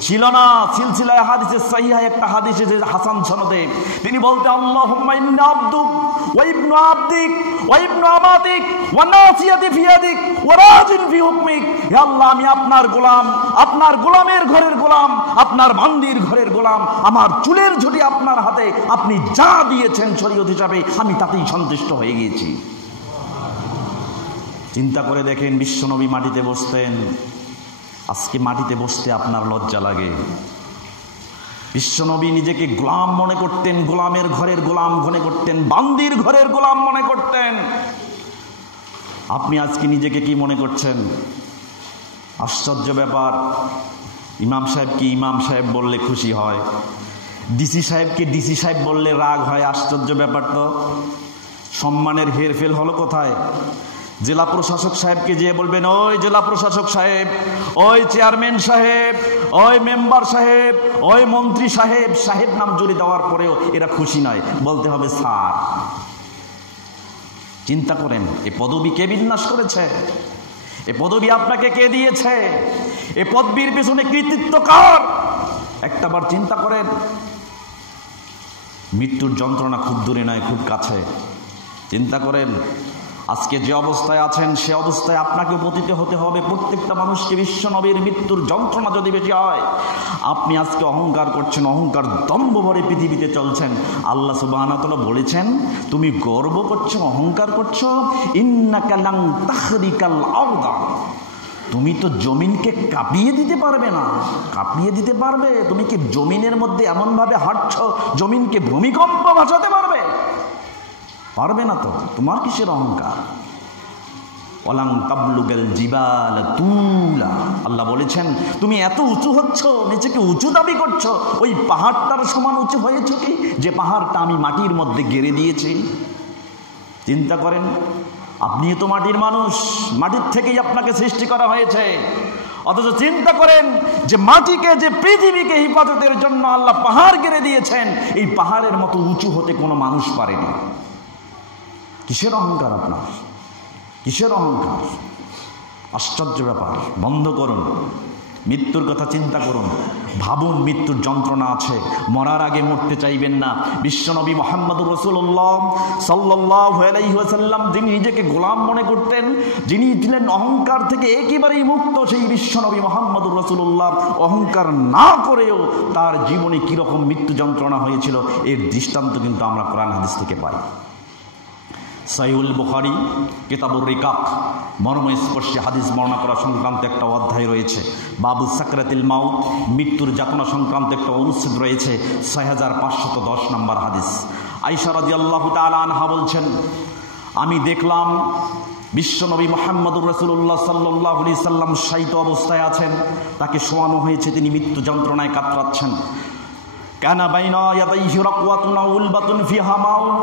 ছিল না। সিলসিলায়ে হাদিসে সহিহা একটা হাদিস এসেছে হাসান সনদে, তিনি বলতে, আল্লাহুম্মা ইন্না আবদুক ওয়া ইবনু আবদিক ওয়া ইবনু আমাতিক ওয়া নাসিয়াতি ফি ইয়াদিক ওয়া রাজিন ফি হুকমিক, হে আল্লাহ, আমি আপনার গোলাম, আপনার গোলামের ঘরের গোলাম, আপনার বান্দির ঘরের গোলাম, আমার চুলের ঝুঁটি আপনার হাতে, আপনি যা দিয়েছেন শরীয়ত হিসাবে আমি তাতেই সন্তুষ্ট হয়ে গিয়েছি। চিন্তা করে দেখেন, বিশ্বনবী মাটিতে বসতেন, আজকে মাটিতে বসতে আপনার লজ্জা লাগে। বিশ্বনবী নিজেকে গোলাম মনে করতেন, গোলামের ঘরের গোলাম মনে করতেন, বান্দির ঘরের গোলাম মনে করতেন। আপনি আজকে নিজেকে কি মনে করছেন? আশ্চর্য ব্যাপার। ইমাম সাহেবকে ইমাম সাহেব বললে খুশি হয়, ডিসি সাহেবকে ডিসি সাহেব বললে রাগ হয়। আশ্চর্য ব্যাপার তো। সম্মানের হেরফের হলো কোথায়? জেলা প্রশাসক সাহেবকে যেয়ে বলবেন, ওই জেলা প্রশাসক সাহেব, ওই চেয়ারম্যান সাহেব, ওই মেম্বার সাহেব, ওই মন্ত্রী সাহেব, সাহেব নাম জুড়ে দেওয়ার পরেও এরা খুশি নয়, বলতে হবে স্যার। চিন্তা করেন, এ পদবি কে বিন্যাস করেছে? এ পদবি আপনাকে কে দিয়েছে? এ পদবির পেছনে কৃতিত্ব কার? একটাবার চিন্তা করেন। মৃত্যুর যন্ত্রণা খুব দূরে নয়, খুব কাছে। চিন্তা করেন, আজকে যে অবস্থায় আছেন সে অবস্থায় আপনাকে পতিত হতে হবে। প্রত্যেকটা মানুষকে বিশ্বনবীর মৃত্যুর যন্ত্রণা যদি বেশি হয়, আপনি আজকে অহংকার করছেন, অহংকার দম্ভ ভরে পৃথিবীতে চলছেন। আল্লাহ সুবহানাহু ওয়া তাআলা বলেছেন, তুমি গর্ব করছো, অহংকার করছো, ইন্নাকা লান তাখরিকাল আরদা, তুমি তো জমিনকে কাঁপিয়ে দিতে পারবে না। কাঁপিয়ে দিতে পারবে? তুমি কি জমিনের মধ্যে এমনভাবে হাঁটছো জমিনকে ভূমিকম্প ভাসাতে পারবে? পারবে না তো। তোমার কিসের অহংকার? ওয়ালাং তাবলুগাল জিবাল তুলা, আল্লাহ বলেছেন, তুমি এত উঁচু হচ্ছ, নিজেকে উঁচু দাবি করছো, ওই পাহাড়টার সমান উঁচু হয়েছে কি, যে পাহাড়টা আমি মাটির মধ্যে গেড়ে দিয়েছি। চিন্তা করেন, আপনি তো মাটির মানুষ, মাটির থেকেই আপনাকে সৃষ্টি করা হয়েছে। অথচ চিন্তা করেন যে মাটিকে, যে পৃথিবীকে হেফাজতের জন্য আল্লাহ পাহাড় গেড়ে দিয়েছেন, এই পাহাড়ের মতো উঁচু হতে কোনো মানুষ পারেনি। কিসের অহংকার আপনার? কিসের অহংকার? আশ্চর্য ব্যাপার। বন্ধ করুন, মৃত্যুর কথা চিন্তা করুন, ভাবুন মৃত্যুর যন্ত্রণা আছে, মরার আগে মরতে চাইবেন না। বিশ্বনবী মুহাম্মদুর রাসূলুল্লাহ সাল্লাল্লাহু আলাইহি ওয়াসাল্লাম, যিনি নিজেকে গোলাম মনে করতেন, যিনি ছিলেন অহংকার থেকে একেবারেই মুক্ত, সেই বিশ্বনবী মুহাম্মদুর রাসূলুল্লাহ অহংকার না করেও তার জীবনে কীরকম মৃত্যু যন্ত্রণা হয়েছিল এর দৃষ্টান্ত কিন্তু আমরা কোরআন হাদিস থেকে পাই। সহিহুল বুখারী কিতাবুর রিকাক মর্মস্পর্শী হাদিস বর্ণনা করা সংক্রান্ত একটা অধ্যায় রয়েছে। বাবু সাকরাতিল মাউত, মৃত্যুর যাতনা সংক্রান্ত একটা অনুচ্ছেদ রয়েছে, 6510 নম্বর হাদিস। আয়েশা রাদিয়াল্লাহু তাআলা আনহা বলছেন, আমি দেখলাম বিশ্বনবী মুহাম্মদুর রাসূলুল্লাহ সাল্লাল্লাহু আলাইহি সাল্লাম শায়িত অবস্থায় আছেন, তাকে শোয়ানো হয়েছে, তিনি মৃত্যু যন্ত্রণায় কাতরাচ্ছেন। কানা বাইনা ইয়াদাইহি রাকওয়াতুন উলবাতুন ফিহা মাউন,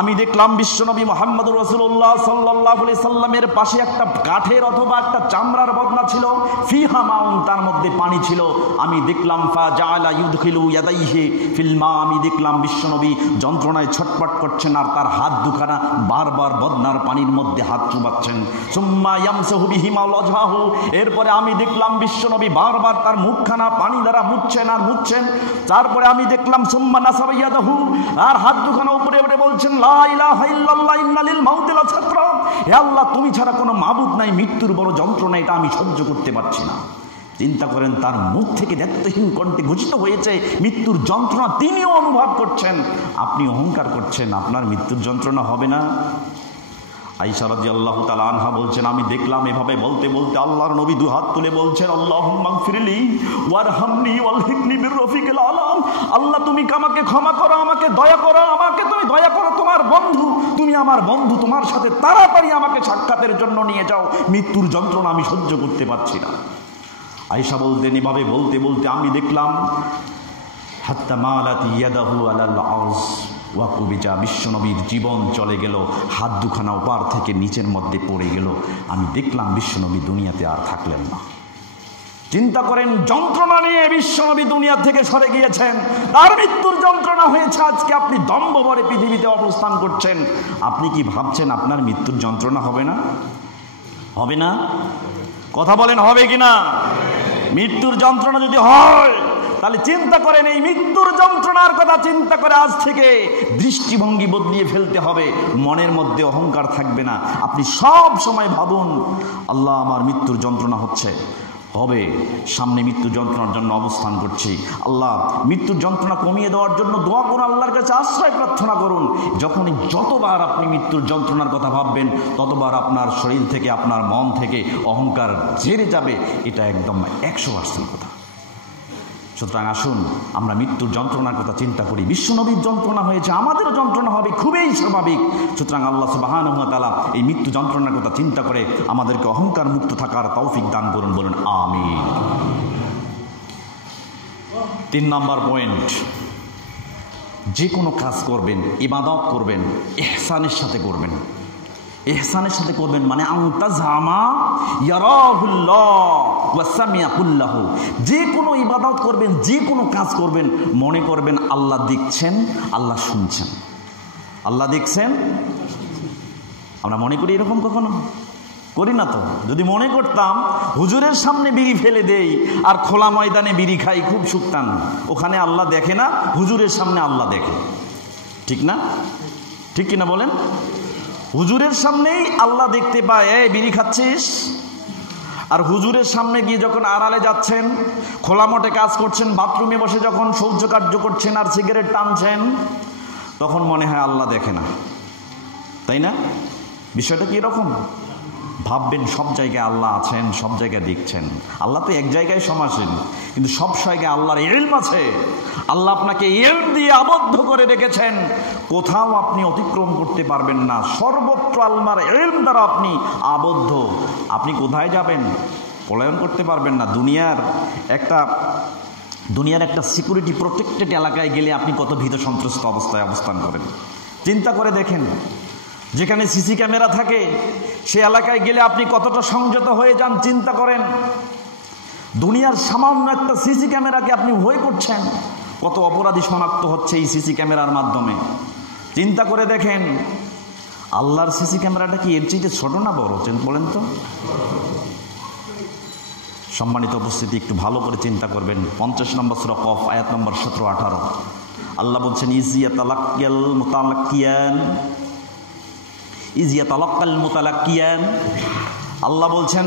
আমি দেখলাম বিশ্বনবী মুহাম্মদুর রাসূলুল্লাহ সাল্লাল্লাহু আলাইহি সাল্লামের পাশে একটা কাঠের অথবা একটা চামড়ার বদনা ছিল, ফিহা মাউন, তার মধ্যে পানি ছিল। আমি দেখলাম ফা জাআলা ইউদখিলু ইয়াদাইহি ফিল মা, আমি দেখলাম বিশ্বনবী যন্ত্রণায় ছটপট করছেন আর তার হাত দুখানা বারবার বদনার পানির মধ্যে হাত চুবাচ্ছেন। সুম্মা ইয়ামসাহু বিহিমা ওয়াজহাহু, এরপরে আমি দেখলাম বিশ্বনবী বারবার তার মুখখানা পানি দ্বারা মুছছেন আর মুছছেন। তারপরে আমি দেখলাম সুম্মা নাসাবা ইয়াদাহু, আর হাত দুখানা উপরে উঠে বলছেন, লা ইলাহা ইল্লাল্লাহ ইন্না লিল মাউতি লাসাকরা, হে আল্লাহ, তুমি ছাড়া কোনো মাবুদ নাই, মৃত্যুর বড় যন্ত্রণা, এটা আমি সহ্য করতে পারছি না। চিন্তা করেন, তার মুখ থেকে দায়িত্বহীন কণ্ঠে ঘোষিত হয়েছে মৃত্যুর যন্ত্রণা, তিনিও অনুভব করছেন। আপনি অহংকার করছেন, আপনার মৃত্যুর যন্ত্রণা হবে না? আয়েশা রাদিয়াল্লাহু তাআলা আনহা বলছেন, আমি দেখলাম এভাবে বলতে বলতে আল্লাহর নবী দুই হাত তুলে বলছেন, আল্লাহুম্মা গফিরলি ওয়ারহামনি ওয়ালহিকনি বিররফিকিল আলাম। আল্লাহ তুমি আমাকে ক্ষমা করো, আমাকে দয়া করো, আমাকে তুমি দয়া করো, তোমার বন্ধু, তুমি আমার বন্ধু, তোমার সাথে তাড়াতাড়ি আমাকে সাক্ষাতের জন্য নিয়ে যাও, মৃত্যুর যন্ত্রণা আমি সহ্য করতে পারছি না। আয়েশা বলতেন, এভাবে বলতে বলতে আমি দেখলাম হাত্তা মালাত ইয়াদাহু আলাল আরশ ওয়া কুবিজা, বিশ্বনবীর জীবন চলে গেল, হাত দুখানা ওপার থেকে নিচের মধ্যে পড়ে গেল। আমি দেখলাম বিশ্বনবী দুনিয়াতে আর থাকলেন না। চিন্তা করেন, যন্ত্রণা নিয়ে বিশ্বনবী দুনিয়া থেকে সরে গিয়েছেন, তার মৃত্যুর যন্ত্রণা হয়েছে। আজকে আপনি দম্ভ ভরে পৃথিবীতে অবস্থান করছেন, আপনি কি ভাবছেন আপনার মৃত্যুর যন্ত্রণা হবে না? হবে না? কথা বলেন, হবে কিনা? মৃত্যুর যন্ত্রণা যদি হয় তাহলে চিন্তা করেন, এই মৃত্যুর যন্ত্রণার কথা চিন্তা করে আজ থেকে দৃষ্টিভঙ্গি বদলিয়ে ফেলতে হবে। মনের মধ্যে অহংকার থাকবে না। আপনি সব সময় ভাবুন, আল্লাহ আমার মৃত্যুর যন্ত্রণা হচ্ছে, হবে, সামনে মৃত্যুর যন্ত্রণার জন্য অবস্থান করছি, আল্লাহ মৃত্যুর যন্ত্রণা কমিয়ে দেওয়ার জন্য দোয়া করুন, আল্লাহর কাছে আশ্রয় প্রার্থনা করুন। যখনই যতবার আপনি মৃত্যুর যন্ত্রণার কথা ভাববেন, ততবার আপনার শরীর থেকে, আপনার মন থেকে অহংকার ঝেড়ে যাবে। এটা একদম 100% কথা। সুতরাং আসুন আমরা মৃত্যুর যন্ত্রণার কথা চিন্তা করি। বিশ্বনবীর যন্ত্রণা হয়েছে, আমাদেরও যন্ত্রণা হবে, খুবই স্বাভাবিক। সুতরাং আল্লাহ সুবহানাহু ওয়া তাআলা এই মৃত্যু যন্ত্রণার কথা চিন্তা করে আমাদেরকে অহংকার মুক্ত থাকার তৌফিক দান করুন, বলুন আমিন। 3 নম্বর পয়েন্ট, যে কোনো কাজ করবেন, ইবাদত করবেন, ইহসানের সাথে করবেন। ইহসানের সাথে করবেন মানে আনতাজামা ইয়ারাহুল্লাহ ওয়া সামিয়া কুল্লাহু। যে কোনো ইবাদত করবেন, যে কোনো কাজ করবেন, মনে করবেন আল্লাহ দেখছেন, আল্লাহ শুনছেন। আল্লাহ দেখছেন, আমরা মনে করি এরকম? কখনো করি না তো। যদি মনে করতাম হুজুরের সামনে বিড়ি ফেলে দেই আর খোলা ময়দানে বিড়ি খাই, খুব সুখতাম। ওখানে আল্লাহ দেখে না, হুজুরের সামনে আল্লাহ দেখে। ঠিক না? ঠিক কিনা বলেন? হুজুরের সামনেই আল্লাহ দেখতে পায়, এই বিড়ি খাচ্ছিস। আর হুজুরের সামনে গিয়ে যখন আড়ালে যাচ্ছেন, খোলা মঠে কাজ করছেন, বাথরুমে বসে যখন শৌচ কার্য করছেন আর সিগারেট টানছেন, তখন মনে হয় আল্লাহ দেখে না, তাই না? বিষয়টা কি এরকম? ভাববেন সব জায়গায় আল্লাহ আছেন, সব জায়গায় দেখছেন। আল্লাহ তো এক জায়গায় সমাসীন, কিন্তু সব জায়গায় আল্লাহর ইলম আছে। আল্লাহ আপনাকে ইলম দিয়ে আবদ্ধ করে রেখেছেন, কোথাও আপনি অতিক্রম করতে পারবেন না। সর্বত্র আল্লাহর ইলম দ্বারা আপনি আবদ্ধ। আপনি কোথায় যাবেন? পলায়ন করতে পারবেন না। দুনিয়ার একটা সিকিউরিটি প্রোটেক্টেড এলাকায় গেলে আপনি কত ভীত সন্ত্রস্ত অবস্থায় অবস্থান করেন। চিন্তা করে দেখেন, যেখানে সিসি ক্যামেরা থাকে সে এলাকায় গেলে আপনি কতটা সংযত হয়ে যান। চিন্তা করেন, দুনিয়ার সামান্য একটা সিসি ক্যামেরাকে আপনি ভয় করছেন, কত অপরাধী শনাক্ত হচ্ছে এই সিসি ক্যামেরার মাধ্যমে। চিন্তা করে দেখেন, আল্লাহর সিসি ক্যামেরাটা কি এর চেয়ে ছোট না বড়? বলেন তো। সম্মানিত উপস্থিতি, একটু ভালো করে চিন্তা করবেন। 50 নম্বর সূরা কফ, আয়াত নম্বর 17-18 আল্লাহ বলছেন, ইজিয়াতালাক্কাল মুতালাক্কিয়ান। আল্লাহ বলছেন,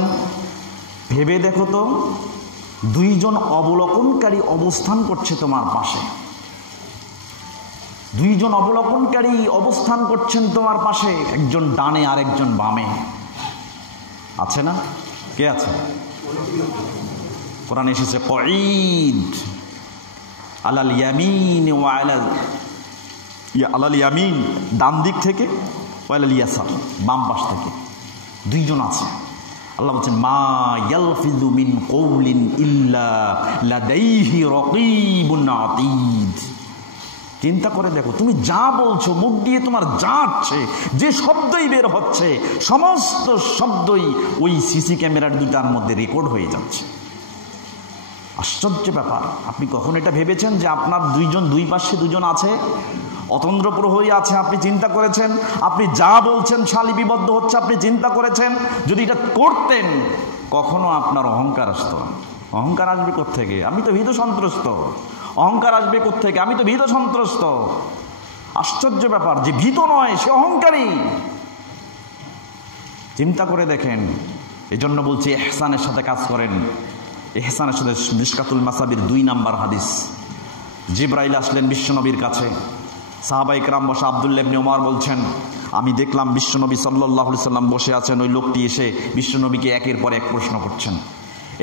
ভেবে দেখো তো, 2 জন অবলোকনকারী অবস্থান করছে তোমার পাশে। 2 জন অবলোকনকারী অবস্থান করছেন তোমার পাশে, একজন ডানে আর একজন বামে। আছে না? কে আছে? কোরআনে এসেছে কঈদ আলাল ইয়ামিন ওয়া আলাল ইয়ামিন, ডান দিক থেকে, ওয়ালাল ইয়াসার, বাম পাশ থেকে। 2 জন আছে। আল্লাহ বলছেন, মা ইয়ালফিযু মিন কওলিন ইল্লা লাদাইহি রাকীবুন আতীদ। চিন্তা করে দেখো, তুমি যা বলছো, মুখ দিয়ে তোমার যা আসছে, যে শব্দই বের হচ্ছে, সমস্ত শব্দই ওই সিসি ক্যামেরার 2টার মধ্যে রেকর্ড হয়ে যাচ্ছে। আশ্চর্য ব্যাপার। আপনি কখন এটা ভেবেছেন যে আপনার 2 জন, 2 পাশে 2 জন আছে, অতন্দ্র প্রহরী আছে? আপনি চিন্তা করেছেন? আপনি যা বলছেন সালিপিবদ্ধ হচ্ছে, আপনি চিন্তা করেছেন? যদি এটা করতেন, কখনো আপনার অহংকার আসতো না। অহংকার আসবে কোত্থেকে? আমি তো ভীত সন্ত্রস্ত। অহংকার আসবে কোত্থেকে? আমি তো ভীত সন্ত্রস্ত। আশ্চর্য ব্যাপার, যে ভীত নয় সে অহংকারী। চিন্তা করে দেখেন। এজন্য বলছি, ইহসানের সাথে কাজ করেন। ইহসানের সাথে মিশকাতুল মাসাবির 2 নম্বর হাদিস। জিবরাইল আসলেন বিশ্বনবীর কাছে, সাহাবায়ে কেরাম বসা। আব্দুল্লাহ ইবনে ওমর বলছেন, আমি দেখলাম বিশ্বনবী সাল্লাল্লাহু আলাইহি সাল্লাম বসে আছেন, ওই লোকটি এসে বিশ্বনবীকে একের পর এক প্রশ্ন করছেন।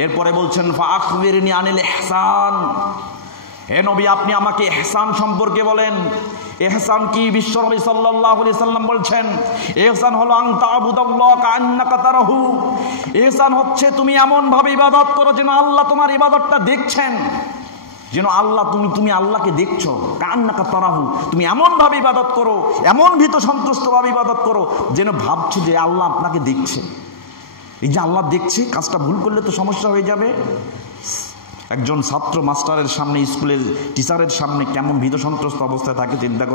এরপরে বলছেন, ফাআখবিরনি আনিল ইহসান, হে নবী আপনি আমাকে ইহসান সম্পর্কে বলেন। ইহসান কি? বিশ্বনবী সাল্লাল্লাহু আলাইহি সাল্লাম বলছেন, ইহসান হলো আন তা'বুদাল্লাহ কাআন্নাকা তারাহু। ইহসান হচ্ছে তুমি এমন ভাবে ইবাদত করো যেন আল্লাহ তোমার ইবাদতটা দেখছেন, যেন আল্লাহ তুমি আল্লাহকে দেখছো। কাআন্নাকা তারাহু, তুমি এমন ভাবে ইবাদত করো, এমন ভীত সন্তুষ্ট ভাবে ইবাদত করো যেন ভাবছো যে আল্লাহ আপনাকে দেখছে। এই যে আল্লাহ দেখছে, কাজটা ভুল করলে তো সমস্যা হয়ে যাবে। একজন ছাত্র মাস্টারের সামনে, স্কুলের টিচারের সামনে কেমন ভীত সন্ত্রস্ত অবস্থায় থাকে চিন্তা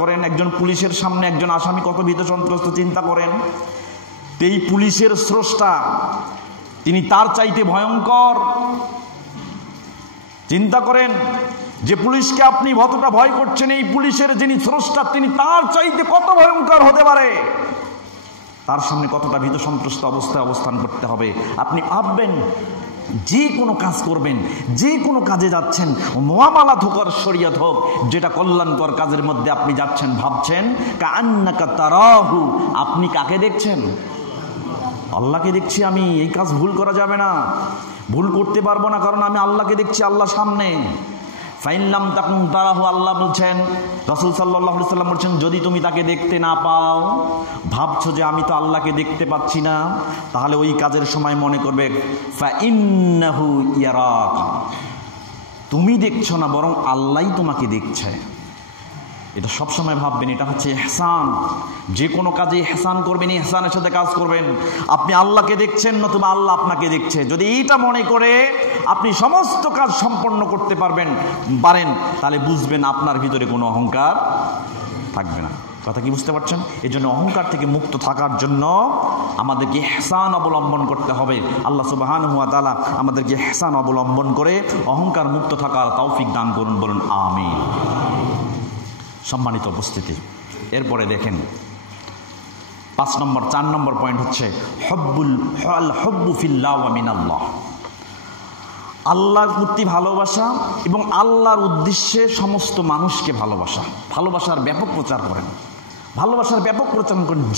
করেন। একজন পুলিশের সামনে একজন আসামি কত ভীত সন্ত্রস্ত চিন্তা করেন। এই পুলিশের স্রষ্টা তিনি তার চাইতে ভয়ঙ্কর। চিন্তা করেন যে পুলিশকে আপনি যতটা ভয় করছেন, এই পুলিশের যিনি স্রষ্টা তিনি তার চাইতে কত ভয়ঙ্কর হতে পারে, তার সামনে কতটা ভীত সন্ত্রস্ত অবস্থায় অবস্থান করতে হবে। আপনি ভাববেন, যে কোনো কাজ করবেন, যে কোনো কাজে যাচ্ছেন, মুআমালাত হোক আর শরীয়ত হোক, যেটা কল্যাণকর কাজের মধ্যে আপনি যাচ্ছেন, ভাবছেন কাআন্নাকা তারাহু, আপনি কাকে দেখছেন? আল্লাহকে দেখছি আমি। এই কাজ ভুল করা যাবে না, ভুল করতে পারবো না, কারণ আমি আল্লাহকে দেখছি, আল্লাহ সামনে। ফাইন লাম তাকুন তারাহু, আল্লাহ বলছেন, রাসূল সাল্লাল্লাহু আলাইহি সাল্লাম বলছেন, যদি তুমি তাকে দেখতে না পাও, ভাবছো যে আমি তো আল্লাহকে দেখতে পাচ্ছি না, তাহলে ওই কাজের সময় মনে করবে ফাইন্নাহু ইয়ারাক, তুমি দেখছো না বরং আল্লাহই তোমাকে দেখছে। এটা সবসময় ভাববেন, এটা হচ্ছে ইহসান। যে কোনো কাজে ইহসান করবেন, ইহসানের সাথে কাজ করবেন। আপনি আল্লাহকে দেখছেন, নতুবা আল্লাহ আপনাকে দেখছে। যদি এইটা মনে করে আপনি সমস্ত কাজ সম্পন্ন করতে পারেন, তাহলে বুঝবেন আপনার ভিতরে কোনো অহংকার থাকবে না। কথা কি বুঝতে পারছেন? এই জন্য অহংকার থেকে মুক্ত থাকার জন্য আমাদেরকে ইহসান অবলম্বন করতে হবে। আল্লাহ সুবহানাহু ওয়া তাআলা আমাদেরকে ইহসান অবলম্বন করে অহংকার মুক্ত থাকার তৌফিক দান করুন, বলুন আমিন। সম্মানিত উপস্থিতি, এরপরে দেখেন 4 নম্বর পয়েন্ট হচ্ছে হব্বু ফিল্লাহ ওয়া মিনাল্লাহ, আল্লাহর প্রতি ভালোবাসা এবং আল্লাহর উদ্দেশ্যে সমস্ত মানুষকে ভালোবাসার ব্যাপক প্রচার করেন।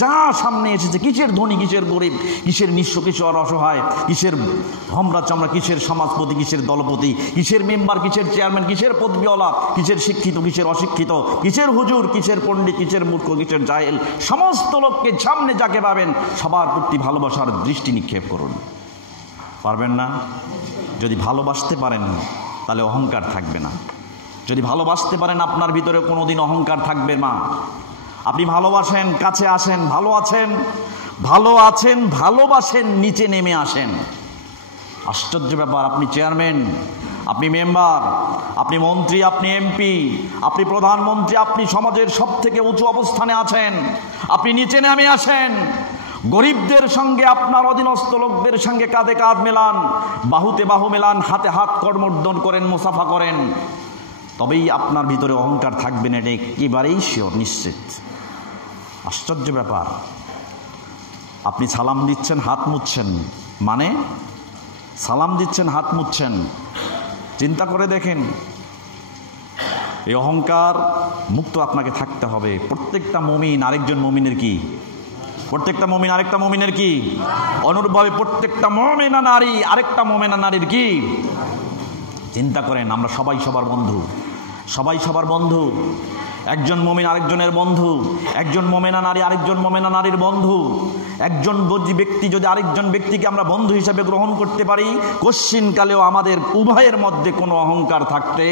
যা সামনে এসেছে, কিসের ধনী, কিসের গরিব, কিসের নিঃস্ব, কিসের অসহায়, কিসের হমরা চামড়া, কিসের সমাজপতি, কিসের দলপতি, কিসের মেম্বার, কিসের চেয়ারম্যান, কিসের পদবিওয়ালা, কিসের শিক্ষিত, কিসের অশিক্ষিত, কিসের হুজুর, কিসের পণ্ডিত, কিসের মূর্খ, কিসের জাহেল, সমস্ত লোককে সামনে যাকে পাবেন সবার প্রতি ভালোবাসার দৃষ্টি নিক্ষেপ করুন। পারবেন না? যদি ভালোবাসতে পারেন তাহলে অহংকার থাকবে না। যদি ভালোবাসতে পারেন আপনার ভিতরে কোনোদিন অহংকার থাকবে না। আপনি ভালোবাসেন, কাছে আসেন, ভালোবাসেন, নিচে নেমে আসেন। আশ্চর্য ব্যাপার, আপনি চেয়ারম্যান, আপনি মেম্বার, আপনি মন্ত্রী, আপনি এমপি, আপনি প্রধানমন্ত্রী, আপনি সমাজের সব থেকে উঁচু অবস্থানে আছেন, আপনি নিচে নেমে আসেন। গরিবদের সঙ্গে, আপনার অধীনস্থ লোকদের সঙ্গে কাঁধে কাঁধ মেলান, বাহুতে বাহু মেলান, হাতে হাত কর্মর্দন করেন, মুসাফা করেন, তবেই আপনার ভিতরে অহংকার থাকবে না। এটা একেবারেই শিওর, নিশ্চিত। আশ্চর্য ব্যাপার, আপনি সালাম দিচ্ছেন, হাত মুছছেন, সালাম দিচ্ছেন, হাত মুছছেন। চিন্তা করে দেখেন, এই অহংকার মুক্ত আপনাকে থাকতে হবে। প্রত্যেকটা মুমিন আরেকজন মুমিনের কি? অনুরূপভাবে প্রত্যেকটা মুমিনা নারী আরেকটা মুমিনা নারীর কি? চিন্তা করেন, আমরা সবাই সবার বন্ধু। একজন মুমিন আরেকজনের বন্ধু, একজন মুমিনা নারী আরেকজন মুমিনা নারীর বন্ধু। একজন ব্যক্তি যদি আরেকজন ব্যক্তিকে আমরা বন্ধু হিসেবে গ্রহণ করতে পারি, কশ্চিনকালেও আমাদের উভয়ের মধ্যে কোনো অহংকার থাকতে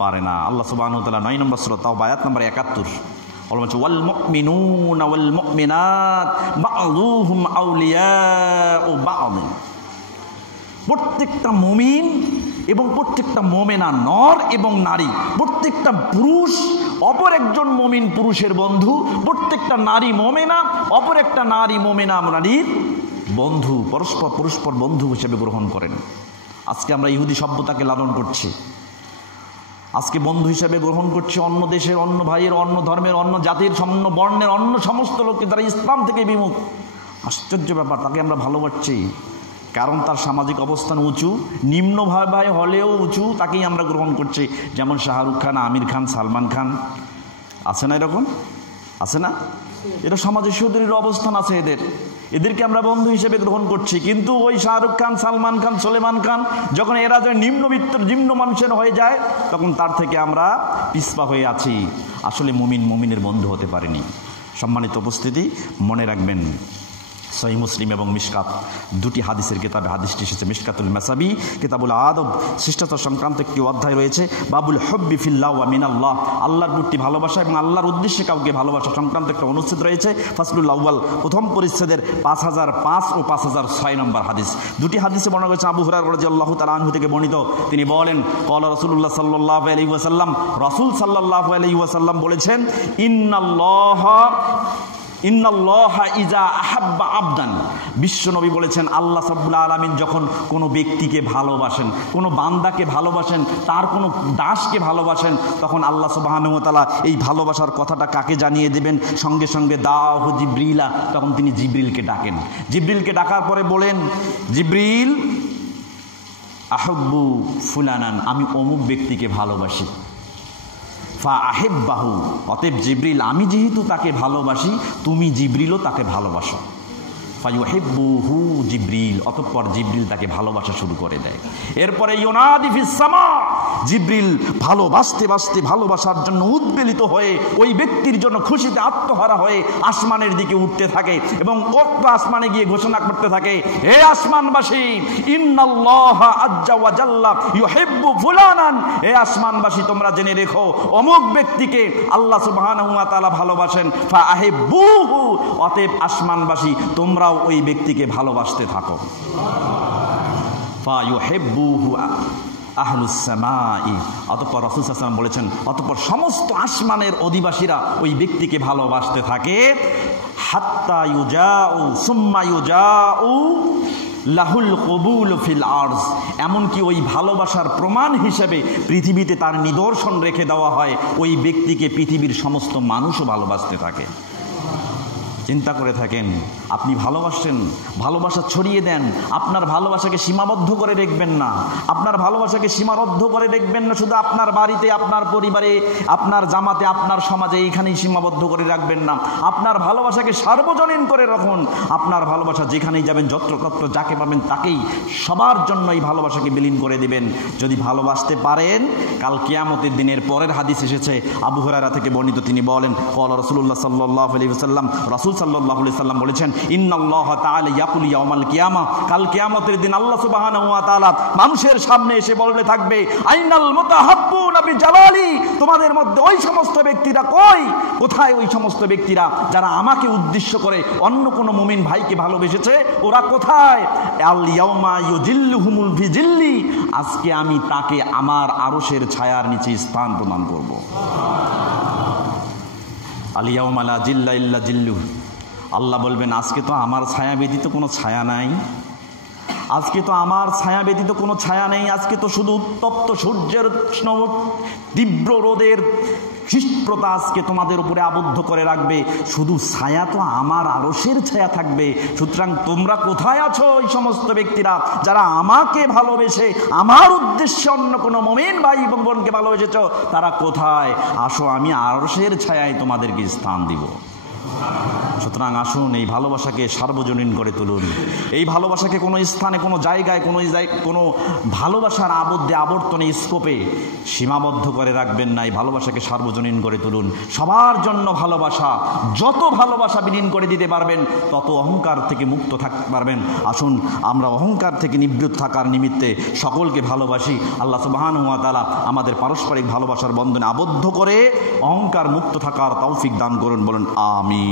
পারে না। আল্লাহ সুবহানাহু ওয়া তাআলা 9 নম্বর সূরা তাওবা আয়াত নম্বর 71 বলছে, ওয়াল মুমিনুনা ওয়াল মুমিনাত বা'দুহুম আউলিয়াউ বা'দ। প্রত্যেকটা মুমিন এবং প্রত্যেকটা মুমিনা, নর এবং নারী, প্রত্যেকটা পুরুষ অপর একজন মুমিন পুরুষের বন্ধু, প্রত্যেকটা নারী মুমিনা অপর একটা নারী মুমিনা নারীর বন্ধু, পরস্পর বন্ধু হিসেবে গ্রহণ করেন। আজকে আমরা ইহুদি সভ্যতাকে লালন করছি, আজকে বন্ধু হিসেবে গ্রহণ করছি অন্য দেশের, অন্য ভাইয়ের, অন্য ধর্মের, অন্য জাতির, অন্য বর্ণের, অন্য সমস্ত লোককে যারা ইসলাম থেকে বিমুখ। আশ্চর্য ব্যাপার, তাকে আমরা ভালোবাসছি। কারণ তার সামাজিক অবস্থান উঁচু, নিম্নভাবে হলেও উঁচু, তাকেই আমরা গ্রহণ করছি। যেমন শাহরুখ খান, আমির খান, সালমান খান, আছে না এরকম? আছে না? এটা সমাজে সুদৃঢ় অবস্থান আছে এদেরকে আমরা বন্ধু হিসেবে গ্রহণ করছি। কিন্তু ওই শাহরুখ খান, সালমান খান, সুলেমান খান যখন এরা যায় নিম্ন মানুষের হয়ে যায়, তখন তার থেকে আমরা পিছপা হয়ে আছি। আসলে মুমিনের বন্ধু হতে পারেনি। সম্মানিত উপস্থিতি, মনে রাখবেন সহিহ মুসলিম এবং মিশকাত দুটি হাদিসের কিতাবে হাদিসটি এসেছে। মিশকাতুল মাসাবি কিতাবুল আদব শিষ্টাচার সংক্রান্ত একটি অধ্যায় রয়েছে। বাবুল হব্বি ফিল্লাহ ওয়া মিনাল্লাহ, আল্লাহর প্রতি ভালোবাসা এবং আল্লাহর উদ্দেশ্যে কাউকে ভালোবাসা সংক্রান্ত একটা অনুচ্ছেদ রয়েছে। ফাসলুল আউয়াল, প্রথম পরিচ্ছেদের 5005 ও 5006 নম্বর হাদিস। দুটি হাদিসে বর্ণনা করেছে আবু হুরায়রা রাদিয়াল্লাহু তাআলা আনহু থেকে বর্ণিত। তিনি বলেন, ক্বালা রাসূলুল্লাহ সাল্লাল্লাহু আলাইহি ওয়াসাল্লাম, রাসূল সাল্লাল্লাহু আলাইহি ওয়াসাল্লাম বলেছেন, ইন্নাল্লাহা ইজা আহাব্বা আবদান, বিশ্বনবী বলেছেন, আল্লাহ রাব্বুল আলামিন যখন কোনো ব্যক্তিকে ভালোবাসেন, কোনো বান্দাকে ভালোবাসেন, তার কোনো দাসকে ভালোবাসেন, তখন আল্লাহ সুবহানাহু ওয়া তাআলা এই ভালোবাসার কথাটা কাকে জানিয়ে দেবেন? সঙ্গে সঙ্গে দাহু জিবরিলা, তখন তিনি জিবরিলকে ডাকেন। জিবরিলকে ডাকার পরে বলেন, জিবরিল আহাব্বু ফুলানান, আমি অমুক ব্যক্তিকে ভালোবাসি। ফাআহিব্বাহু, অতএব জিবরিল, আমি যেহেতু তাকে ভালোবাসি, তুমি জিবরিলও তাকে ভালোবাসো। ফায়ুহিব্বুহু জিবরিল, অতঃপর জিবরিল তাকে ভালোবাসা শুরু করে দেয়। এরপরে ইউনাদি ফিস সামা, জিবরিল ভালোবাসতে বাসতে ভালোবাসার জন্য উদ্বেলিত হয়ে ওই ব্যক্তির জন্য খুশিতে আত্মহারা হয়ে আসমানের দিকে উঠতে থাকে এবং উক্ত আসমানে গিয়ে ঘোষণা করতে থাকে, হে আসমানবাসী, ইন্নাল্লাহা আজ্জা ওয়া জাল্লা ইউহিব্বু ফুলানান, হে আসমানবাসী, তোমরা জেনে রেখো অমুক ব্যক্তিকে আল্লাহ সুবহানাহু ওয়া তাআলা ভালোবাসেন। ফাআহিব্বুহু, অতএব আসমানবাসী তোমরাও ওই ব্যক্তিকে ভালোবাসতে থাকো। ফায়ুহিব্বুহু আহলুস সামাই, অতঃপর রাসূল সাল্লাল্লাহু আলাইহি ওয়াসাল্লাম বলেছেন, অতঃপর সমস্ত আসমানের অধিবাসীরা ওই ব্যক্তিকে ভালোবাসতে থাকে। হাত্তা ইউজাউ সুম্মা ইউজাউ লাহুল কবুল ফিল আরজ, এমনকি ওই ভালোবাসার প্রমাণ হিসেবে পৃথিবীতে তার নিদর্শন রেখে দেওয়া হয়। ওই ব্যক্তিকে পৃথিবীর সমস্ত মানুষও ভালোবাসতে থাকে। চিন্তা করে থাকেন, আপনি ভালোবাসেন, ভালোবাসা ছড়িয়ে দেন। আপনার ভালোবাসাকে সীমাবদ্ধ করে দেখবেন না, আপনার ভালোবাসাকে সীমাবদ্ধ করে দেখবেন না শুধু আপনার বাড়িতে, আপনার পরিবারে, আপনার জামাতে, আপনার সমাজে, এইখানেই সীমাবদ্ধ করে রাখবেন না। আপনার ভালোবাসাকে সার্বজনীন করে রাখুন। আপনার ভালোবাসা যেখানেই যাবেন, যত্রতত্র যাকে পাবেন তাকেই, সবার জন্য এই ভালোবাসাকে বিলীন করে দিবেন। যদি ভালোবাসতে পারেন, কাল কিয়ামতের দিনের পরের হাদিস এসেছে আবু হুরায়রা থেকে বর্ণিত। তিনি বলেন, ক্বালা রাসূলুল্লাহ সাল্লাল্লাহু আলাইহি ওয়াসাল্লাম, রাসূল সাল্লাল্লাহু আলাইহি ওয়াসাল্লাম বলেছেন, ইন্নাল্লাহা তাআলা ইয়াকুলু ইয়াউমাল কিয়ামা, কাল কিয়ামতের দিন আল্লাহ সুবহানাহু ওয়া তাআলা মানুষের সামনে এসে বলতে থাকবে, আইনাল মুতাহাব্বুনা বিজালালি, তোমাদের মধ্যে ওই সমস্ত ব্যক্তিরা কই? কোথায় ওই সমস্ত ব্যক্তিরা যারা আমাকে উদ্দেশ্য করে অন্য কোনো মুমিন ভাইকে ভালোবেসেছে? ওরা কোথায়? আল ইয়াউমা ইউজিল্লুহুমুল ফি জিল্লি, আজকে আমি তাকে আমার আরশের ছায়ার নিচে স্থান প্রদান করব। আল ইয়াউমা লা জিল্লা ইল্লা জিল্লুহু, আল্লাহ বলবেন, আজকে তো আমার ছায়া ব্যতীত কোনো ছায়া নাই, আজকে তো আমার ছায়া ব্যতীত কোনো ছায়া নেই। আজকে তো শুধু উত্তপ্ত সূর্যের উষ্ণ তীব্র রোদের ক্ষিপ্রতা আজকে তোমাদের উপরে আবদ্ধ করে রাখবে, শুধু ছায়া তো আমার আরশের ছায়া থাকবে। সুতরাং তোমরা কোথায় আছো? ওই সমস্ত ব্যক্তিরা যারা আমাকে ভালোবেসে আমার উদ্দেশ্যে অন্য কোনো মুমিন ভাই এবং বোনকে ভালোবেসেছ, তারা কোথায়? আসো, আমি আরশের ছায়ায় তোমাদেরকে স্থান দিব। সুতরাং আসুন, এই ভালোবাসাকে সার্বজনীন করে তুলুন। এই ভালোবাসাকে কোনো স্থানে, কোনো জায়গায়, কোনো ভালোবাসার আবর্তনে, স্কোপে সীমাবদ্ধ করে রাখবেন না। এই ভালোবাসাকে সার্বজনীন করে তুলুন। সবার জন্য ভালোবাসা, যত ভালোবাসা বিলীন করে দিতে পারবেন, তত অহংকার থেকে মুক্ত থাকতে পারবেন। আসুন, আমরা অহংকার থেকে নিবৃত থাকার নিমিত্তে সকলকে ভালোবাসি। আল্লাহ সুবহানাহু ওয়া তাআলা আমাদের পারস্পরিক ভালোবাসার বন্ধনে আবদ্ধ করে অহংকার মুক্ত থাকার তৌফিক দান করুন। বলুন আমিন।